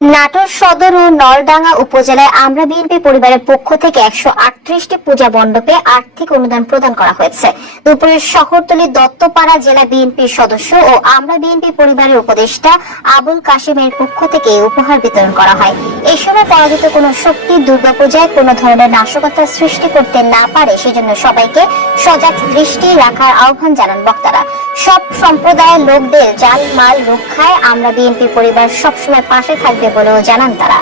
নাটোর সদর ও নলডাঙ্গা উপজেলায় আমরা বিএনপি পরিবারের পক্ষ থেকে 138টি পূজা মণ্ডপে আর্থিক অনুদান প্রদান করা হয়েছে। দুপুরে শহরতলী দত্তপাড়া জেলা বিএনপির সদস্য ও আমরা বিএনপি পরিবারের উপদেষ্টা আবুল কাশেমের পক্ষ থেকে উপহার বিতরণ করা হয়। এই সময় পরাজিত কোনো শক্তি দুর্গাপূজায় কোনো ধরনের নাশকতা সৃষ্টি করতে না পারে সেজন্য সবাইকে সজাগ দৃষ্টি রাখার আহ্বান জানান বক্তারা। সব সম্প্রদায়ের লোকদের জান মাল রক্ষায় আমরা বিএনপি পরিবার সবসময় পাশে থাকবে বলেও জানান তারা।